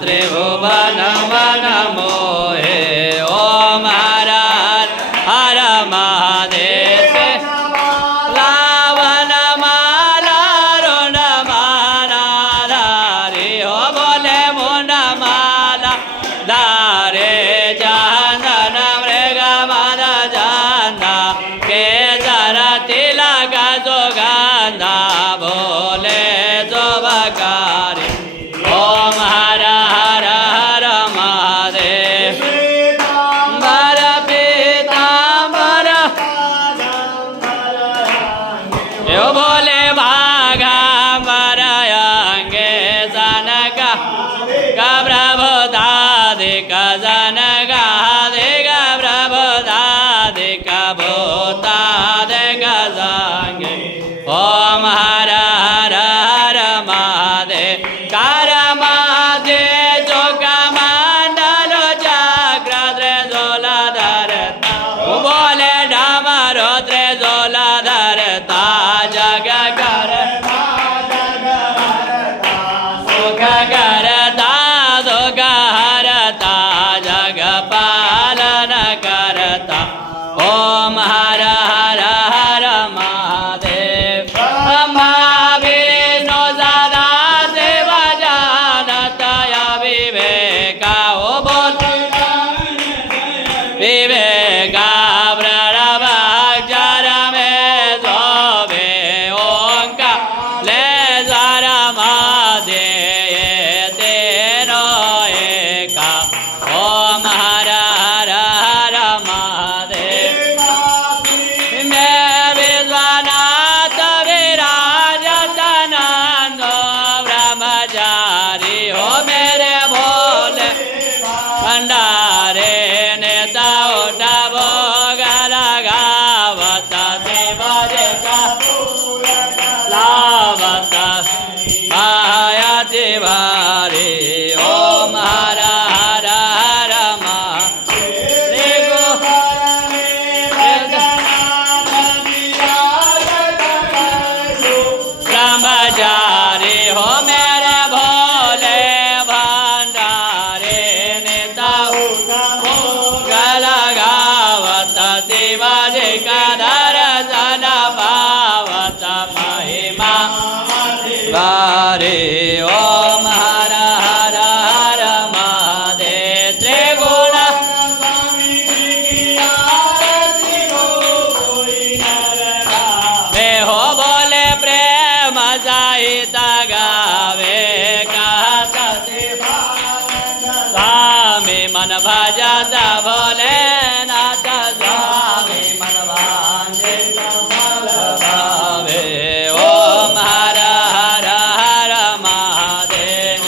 त्रिभुवन मन मोहे ओम हर हर महादेव लावन माला रुण माला धारी हो बोले मुंड माला धारे चंदन मृग मद चंदा के जर तिलक सुगंधा बोले शुभकारी ओम हर हर हर महादेव बर पीतांबर यो बोले भागंबर अंगे जनक प्रभु दादिक जनक दिग प्रभु दादिक भूतादिक संगे ओम हर हर हर महादेव बोले डामरो त्रिशूला धरता जग करता सुख करता दुख हरता जग पालन करता ओम हर हर हर महादेव विष्णु सदा शिव जानत विवेक ओ बोल Viveka Hare Om Hara Hara Hara Mahadev Triguna Beho bole prema sahita gave kahata Swami man bhajata bole nata Swami man bhajata bhave Om Hara Hara Hara Mahadev